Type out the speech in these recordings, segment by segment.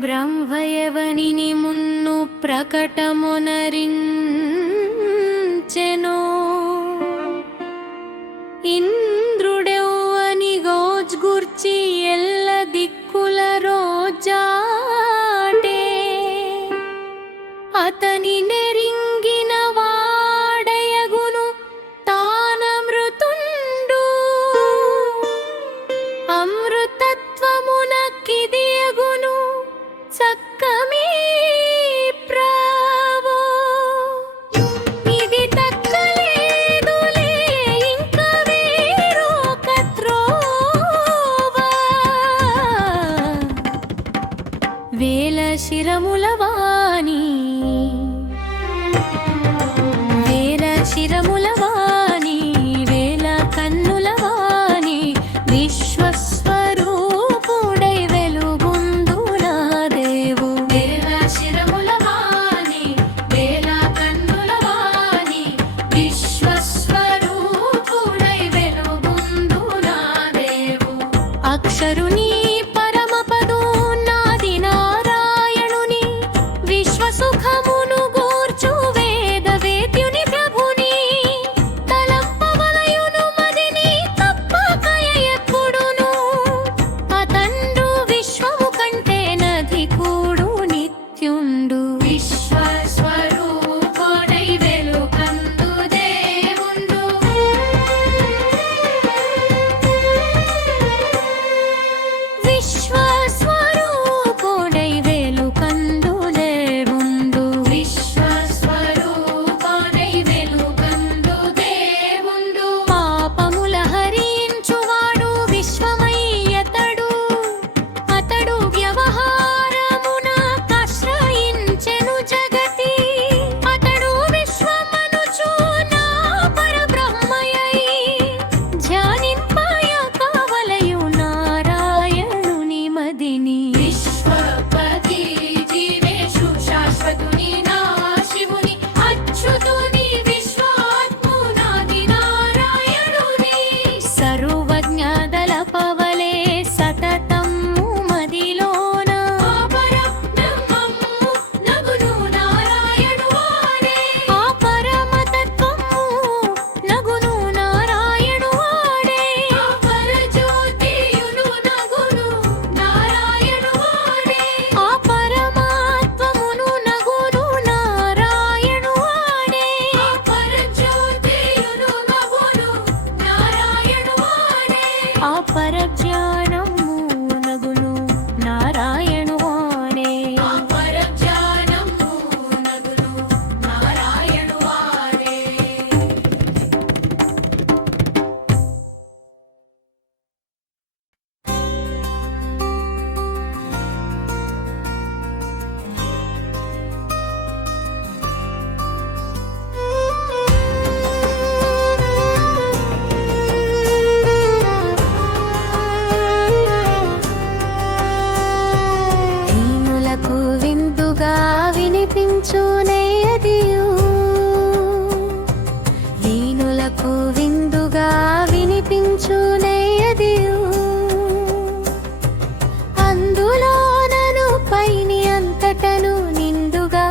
బ్రహ్మయవనిని మున్ను ప్రకటమునరించెను. ఇంద్రుడెవ్వని గోజ్గుర్చి ఎల్ల దిక్కుల రోజాటే అతని నెరింగిన వాడయగును తానమృతుండు. అమృతత్వమునకిదియగును చక్కమీ ప్రావో. ఇది తక్కలేదులే ఇంక వేరొక త్రోవ. వేల శిరముల వాణి వేల శిరముల వాణి వేల కన్నుల వాణి విశ్వస్వరూపుడై వెలుగొందు నా దేవు. వేల శిరముల వాణి వేల కన్నుల వాణి విశ్వస్వరూపుడై వెలుగొందు నా దేవు. అక్షరుని పరమపదో నాది నారాయణుని విశ్వసుఖమును గూర్చు వేద వేద్యుని ప్రభుని తలంపవలయును మదిని తప్పకయ ఎప్పుడును. అతండు విశ్వము కంటే నధికుడు నిత్యుండు. విశ్వస్వరూపుడై వెలుగొందు దేవుండు. విశ్వస్వరూపుడై వెలుగొందు దేవుండు. విశ్వస్వరూపుడై వెలుగొందు దేవుండు. పాపముల హరించువాడు విశ్వమయ్యతడు. అతడు వ్యవహారమున ఆశ్రయించెను జగతి. అతడు విశ్వమనుచు నా పరబ్రహ్మయై ధ్యానింపయ కావలయు నారాయణుని మదిని. విశ్వపతి జీవేషు శాశ్వతుని నా శివుని అచ్యుతుని విశ్వాత్మునాది నారాయణుని. సర్వజ్ఞాదల పవలే సతతము మదిలోన పరబ్రహ్మము నగును నారాయణువాడే. ఆ పరమతత్వము నగును నారాయణువాడే. ఆ పరజ్యోతియును నగును నారాయణువాడే. ఆ పరమాత్మమును నగును నారాయణువాడే. ఆ పరజ్యోతియును నగును నారాయణువాడే. ఆ పరజ్ఞానము నగును నారాయణువాడే. ఆ పరజ్ఞానము నగును నారాయణువాడే. దీనులకు విందుగా వినిపించునేయదియు. దీనులకు విందుగా వినిపించునేయదియు. అందులోనను పైని అంతటను నిండుగా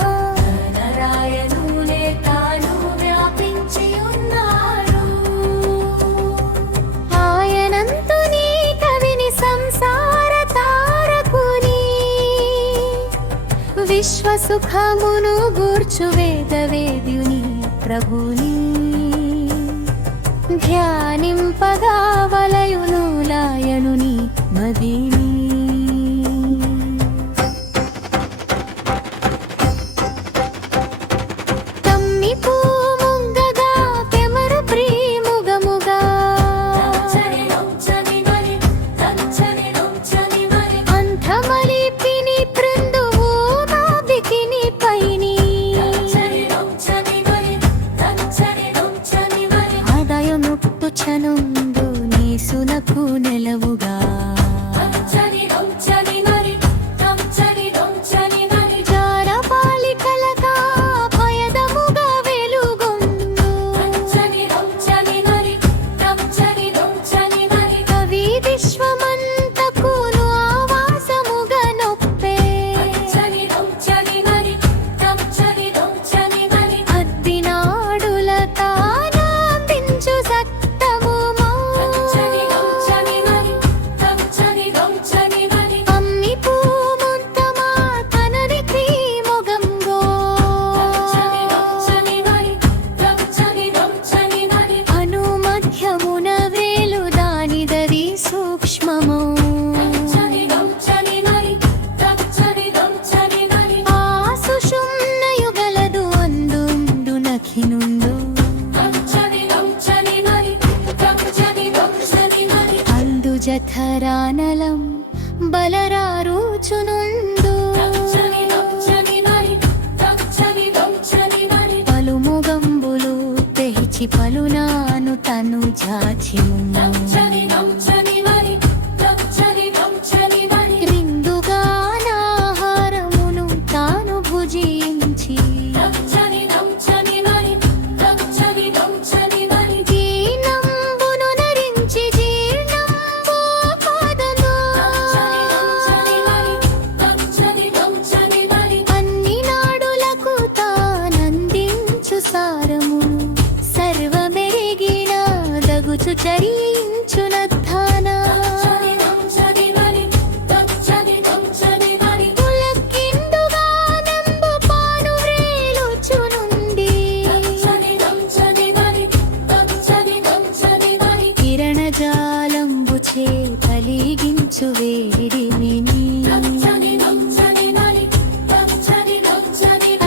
నారాయణునే తాను వ్యాపించి ఉన్నాడు. ఆయనంతుని కవిని సంసార తారకుని విశ్వసుఖమును గూర్చు వేద వేద్యుని ప్రభుని ధ్యానింపగా వలయును లాయనుని మదిని. తమ్మి పూముంగగా పెమరు ప్రీముగముగా అంధమలిపిని పృందువు నాభికిని పైని. ఆదాయముట్టు చనుందు నీసునకు నెలవుగా జఠరానలం బలరారుచునుండు పలుముగంబులు తెహిచి పలునాను తను జాచిము రిందుగానాహారమును తాను భుజించి జీర్ణంబును నరించి జీర్ణంబు కాదను అన్ని నాడులకు తానందించు సారమును సర్వమెరిగిన దగుచు చరించునద్ధాన పులకిందుగానంబు పాను వ్రేలుచునుండి కిరణజాలంబుచే కలిగించు వేడిని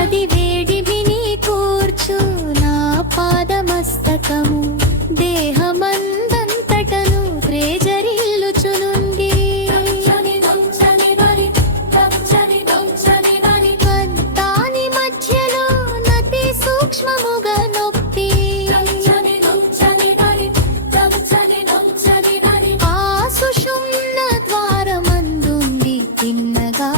అది వేడిమిని కూర్చు నా పాదమస్తకము దేహమందంతటను ప్రేజరిల్లుచునుండి దాని మధ్యలో నతి సూక్ష్మముగా నొప్పి ఆ సుషుమ్న ద్వారమందుండి తిన్నగా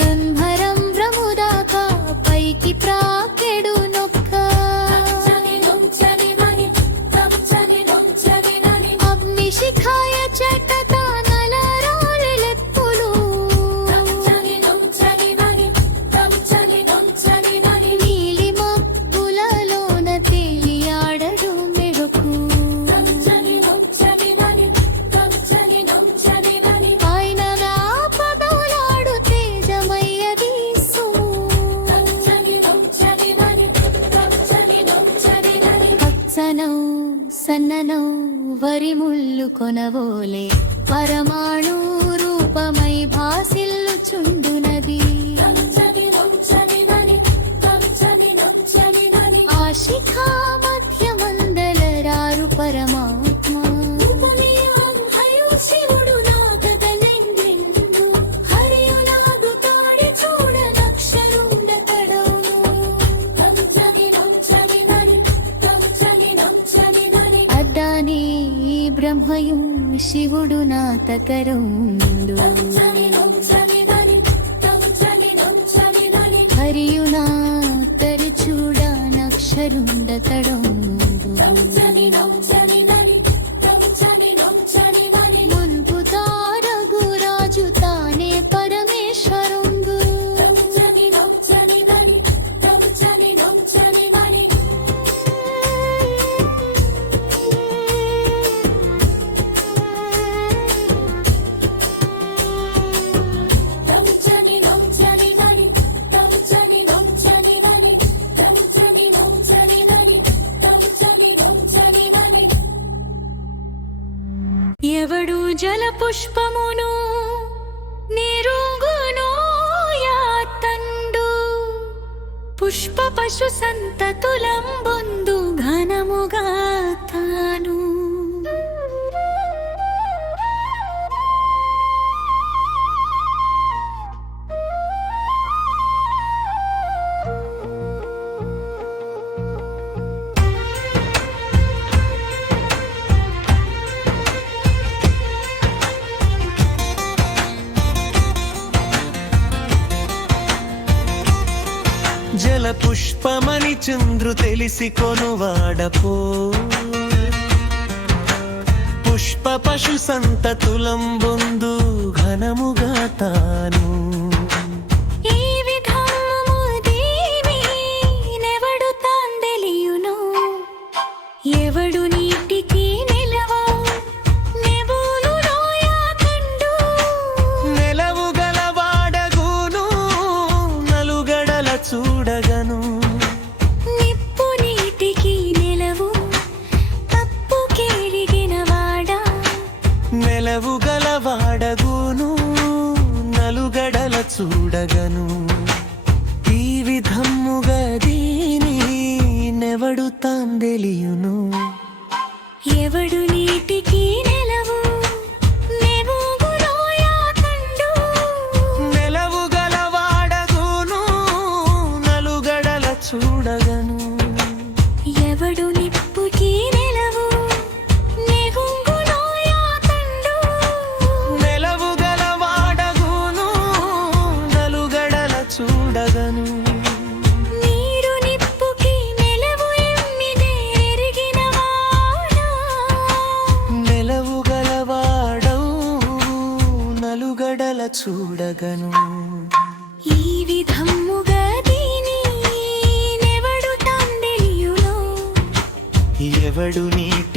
గంభరం భ్రముదాకా పైకి ప్రాకెడు నొక్క అగ్నిశిఖాయ చటత నలరాలెత్తులు నీలిమబ్బులలోన తేలియాడడు మెరుపు ఆయనగా పదవులాడు తేజమయ్య వీసు పచ్చనౌ సన్ననౌ వరిముళ్ళు కొనవోలే పరమాణు రూపమై భాసిల్లుచుండునది ఆ శిఖా మధ్యమందలరారు పరమాత్మ శివుడు నాగదలెంగెందు హరియునాగు తాడి చూడ నక్షరుండతడౌను అద్దాని బ్రహ్మయు శివుడు నాతకరుండు హరియునా తరిచూడ నక్షరుండతడౌను మున్పు తారగు రాజు తానే పరమేశ్వరుండు ఎవడు జల పుష్పమును నిరుంగును యాతండు పుష్ప పశు సంతతులం బొందు ఘనముగా తాను జల పుష్పమని చంద్రు తెలిసి కొనువాడపో పుష్ప పశు సంతతులం బొందు ఘనముగా తాను ఈ విధము దీనినెవడు తాందెలియును ఎవడు నీటికి నిలవో నెబులు నోయాకండు నెలవు గలవాడగును నలుగడల చూడగను నిప్పు నీటికి నిలవు తప్పు కేరిగిన వాడా నెలవు గలవాడగును నలుగడల చూడగను ఈ విధముగా దీని నెవడు తాందెలియును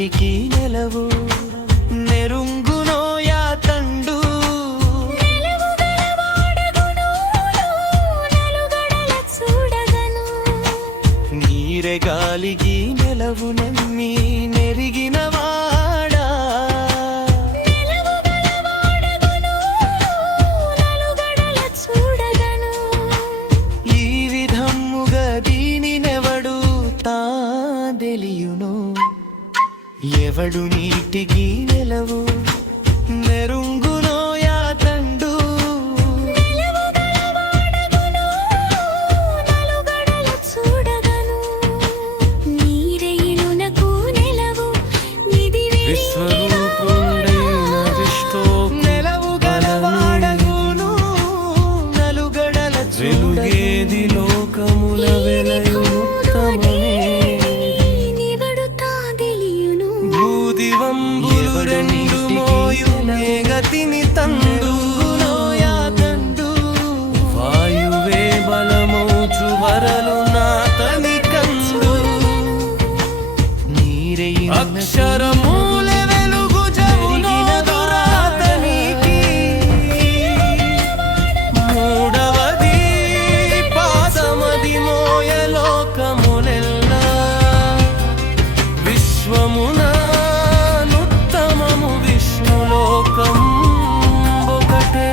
నీటికి నెలవు నెరుంగునోయా తండు నెలవు గలవాడగును నలుగడల చూడగను నీరె గాలికి నెలవు నమ్మి నెరిగిన వాడా నెలవు గలవాడగును నలుగడల చూడగను ఈ విధముగా దీనినెవడు తాదెలియును ఎవడు నీటికి నెలవు నెరుంగునోయా తండు నెలవు గలవాడగును నలుగడల చూడగను నీరెయిలునకు నెలవు నిదివే విశ్వరూపుడైన విష్ణు నెలవు గలవాడగును నలుగడల వెలుగేది లోకముల వెలయుత్తమమే నివడు తాదెలియును భూదివంబులు రెండు మోయునే గతిని తండునోయా తండు వాయువే బలమౌచు వరలు నాతని కందు నీరెయి అక్షరమూలె వెలుగు జరుగునోదురాతనికి మూడవది పాదమది మోయ లోకమునెల్లా విశ్వమునానుత్తమము విష్ణులోకం ఒకటే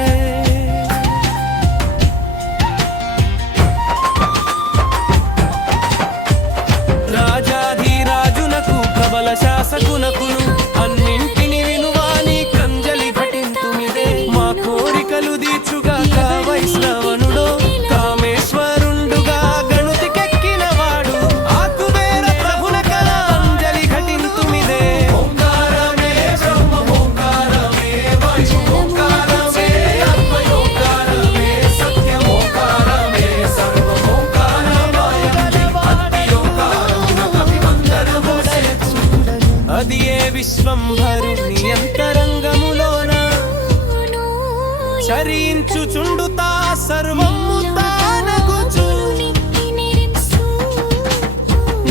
రాజాధిరాజునకు ప్రబల శాసకునకును అన్నింటిని వినువాని కంజలి ఘటింతుమిదే మా కోరికలు దీర్చుగాక వైష్ణవనుడో కామేశ్వరుండుగా గణుతికెక్కిన వాడు ఆకుబేర ప్రభునక అంజలి ఘటింతుమిదే ఓంకారమే బ్రహ్మ ఓంకారమే వైష్ణవ ఓంకారమే అద్వయోంకారమే సత్యం ఓంకారమే సర్వం ఓంకారమయ అది ఏ విశ్వంభరుని అంతరంగములోన చరించుచుండుతా సర్వము తానగుచు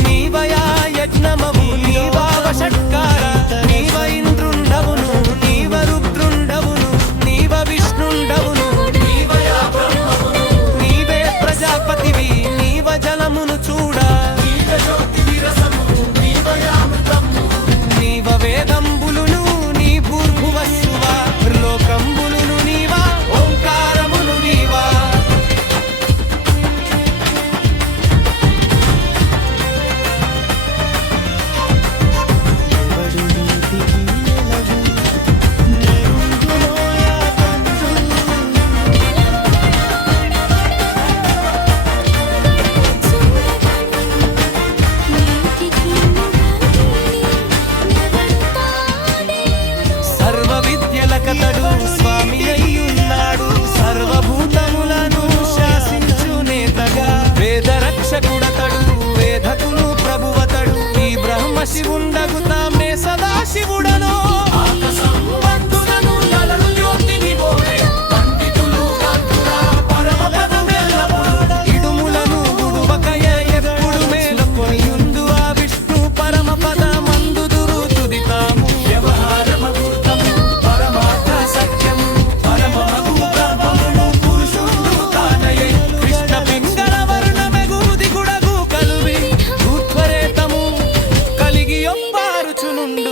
నీవయా యజ్ఞమవు నీవావ షట్కార నీవ ఇంద్రుండవును నీవ రుద్రుండవును నీవ విష్ణుండవును నీవయా బ్రహ్మమును నీవే ప్రజాపతివి నీవ జలమును చూడా నీవ వేదంబులును నీ భూర్భువస్సువా లోకంబులును నీవా ఓంకారమును నీవా ఎవడు నీటికి నెలవు నెరుంగునోయా తండు సర్వ విద్యలకతడు స్వామి అయ్యున్నాడు సర్వభూతములను శాసించు నేతగా వేద రక్షకుడతడు వేదకులు ప్రభువతడు ఈ బ్రహ్మ శివుండగు తామే సదా శివుడను ఇడుములను ఉడువకయ ఎప్పుడు మేలుకొనియుందు ఆ విష్ణు పరమ పదమందు దురుతుదితాము వ్యవహారమగుర్తము పరమార్థ సత్యము పరమమగు బ్రహ్మము పురుషుండు తానయై కృష్ణ పింగళ వర్ణమెగూది గుడగు కలువి భూత్వరేతము కలిగి ఒప్పారుచునుండు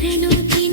నిధను